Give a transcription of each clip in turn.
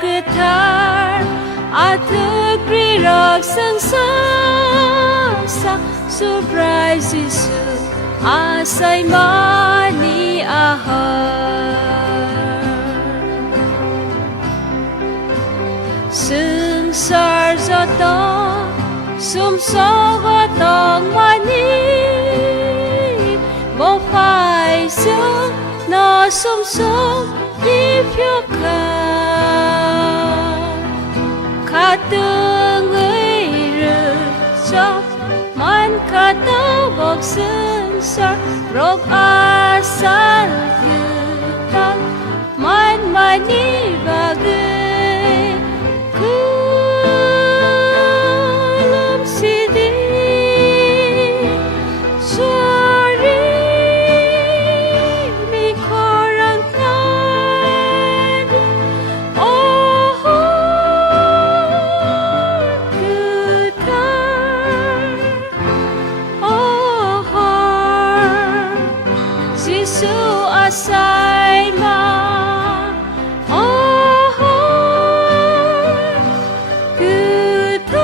ketar Atuk rirok sengsa Surprise Isu Asay mani ahar Sengsar joto Sumsogotong mani Bo phai sương nó sum Ipyoka Khát tương người rư cho Man khát tao bọc sương sar Rok asal ketan Man mani bagai Kulam sidi Sorry Mi korang tadi Oh ketar Oh Sisu asay ma Oh ketar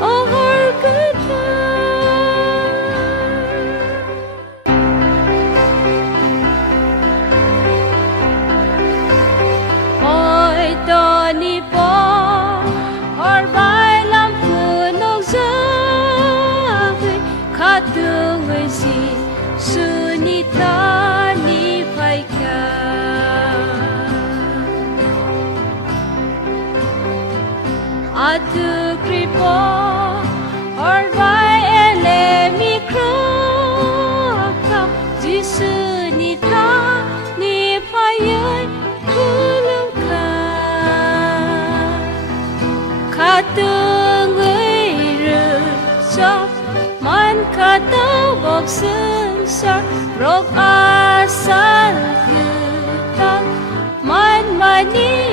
Oh ketar Oi Tony po Or bay lam punong zagay Katung ay si Sunita ni Paika Atu kripo Or bay elemi krokam Di Sunita ni Payay kulung ka Katung ay rujok Man kataw bok sensar Rok asal ketan Man mani